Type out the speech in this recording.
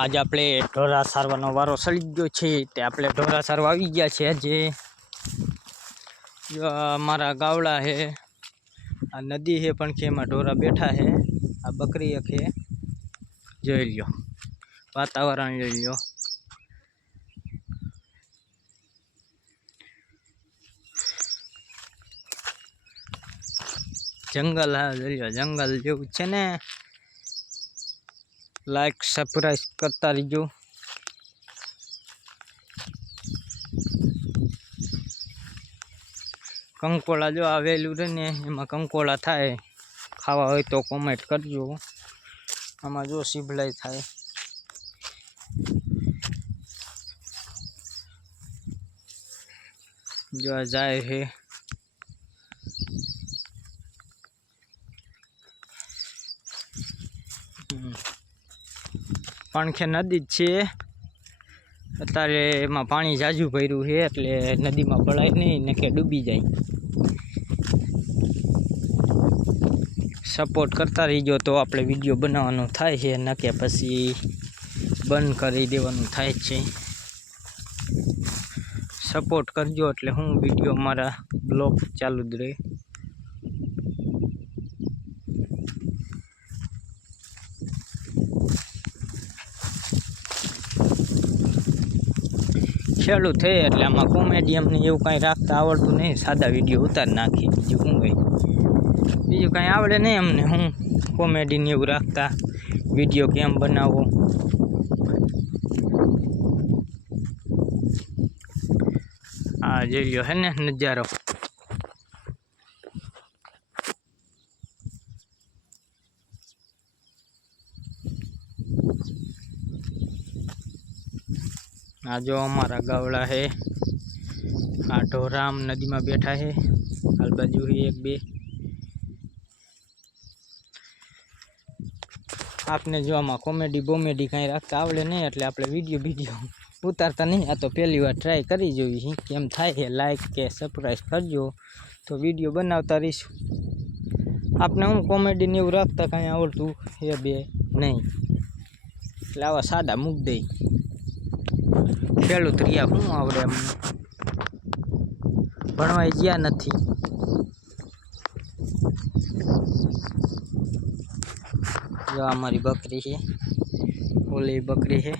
आज આપણે ઢોરા સારવાનો વારો સળી ગયો છે તે આપણે ઢોરા સારવા આવી ગયા છે જે અમારા ગાવડા છે આ નદી છે પણ કે એમાં ઢોરા બેઠા છે આ બકરી છે જોઈ લ્યો વાતાવરણ જોઈ લ્યો जंगल है जो जंगल जो है ने लाइक सब्सक्राइब करता रहो। कंकोड़ा जो आवेलू रे ने एमां कंकोड़ा थाय खावा होय तो कमेंट करजो। आमां जो सीभलाई थाय जो जाय है पणखे नदी छे अत्यारे एमां पाणी जाजू भर्युं है एटले नदी में पड़ाय नहीं ने के डूबी जाय। सपोर्ट करता रहीजो तो आपणे विडियो बनाववानो थाय छे न के पछी बंद करी देवानुं थाय छे। सपोर्ट करजो एटले हुं विडियो मारा ब्लॉग चालू ज रहे। खेलू थे एटले आमां कॉमेडी अमने एवुं कांई राखता आवडतुं नहीं, सादा विडियो उतार नाखी बीजुं शुं होय। बीजुं कांई आवडे नहीं अमने, हुं कॉमेडी ने एवुं राखता विडियो केम बनावो। आ जोई ल्यो है ने नजारो आ जो हमारा गावड़ा है आ ढोराम नदी में बैठा है हाल बाजू ही एक बे आपने जो आमा कॉमेडी बोमेडी कहीं रखता आवड़े नहीं एटले आपणे विडियो उतारता नहीं। आ तो पहली बार ट्राय करी जोई केम थाय है। लाइक के सब्सक्राइब करजो तो विडियो बनावता रहीशुं। आपने हूँ कॉमेडी ने एवुं राखता कहीं आवड़तुं ए बे नहीं एटले आवा सादा मूक दे। खेलूत रिया हूँ आवड़े अमने भणवाई ज्या नथी। जो हमारी बकरी है ओली बकरी है।